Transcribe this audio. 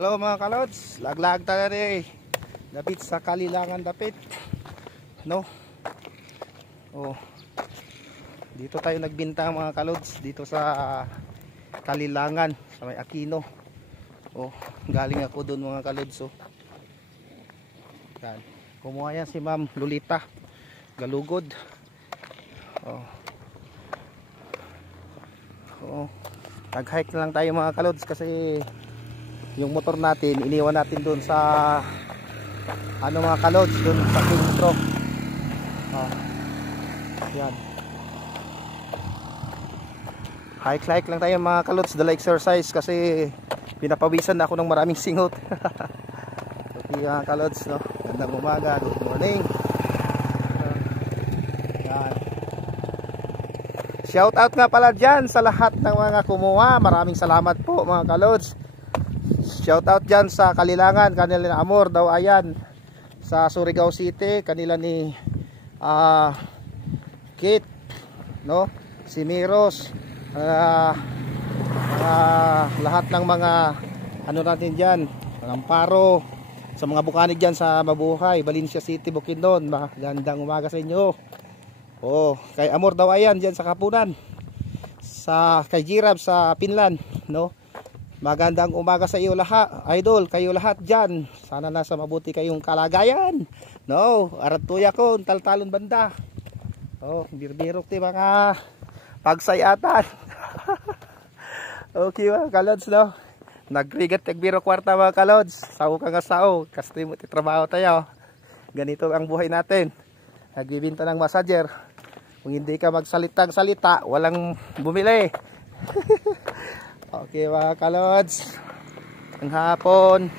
Hello mga kalods, laglag tayo rin. Dapit sa Kalilangan dapit. No? Oh. Dito tayo nagbinta mga kalods, dito sa Kalilangan, sa may Aquino. Oh, galing ako doon mga kalods. Oh. Yan. Kumuha yan si Ma'am Lolita Galugod. Oh. Oh. Nag-hike na lang tayo mga kalods kasi yung motor natin iniwan natin doon sa mga kalods doon sa King's Rock. Yan. Hike lang tayo mga kalods, dala exercise kasi pinapawisan na ako ng maraming singot. Okay mga kalods, no? Gandang umaga, good morning. Yan. Shout out nga pala dyan sa lahat ng mga kumuha. Maraming salamat po mga kalods. Shout out dyan sa Kalilangan, kanila ni Amor daw ayan. Sa Surigao City, kanila ni Kit, no? Si Miros, lahat ng mga ano natin dyan, Amparo, sa mga bukanig dyan sa Mabuhay, Valencia City, Bukidnon. Magandang umaga sa inyo. Oh, kay Amor daw ayan dyan sa Kapunan, kay Girab sa Pinlan, no? Magandang umaga sa iyo lahat, idol, kayo lahat dyan. Sana nasa mabuti kayong kalagayan. No, aratuya ko, taltalon banda. Oh, birbirok ti mga pagsayatan. Okay mga kalods, no? Nagrigat nagbiro kwarta mga kalods. Sao ka nga sao, kasi mo titrabaho tayo. Ganito ang buhay natin. Nagbibinta ng massager. Kung hindi ka magsalitang salita, walang bumili. Okay mga kalods, ang hapon.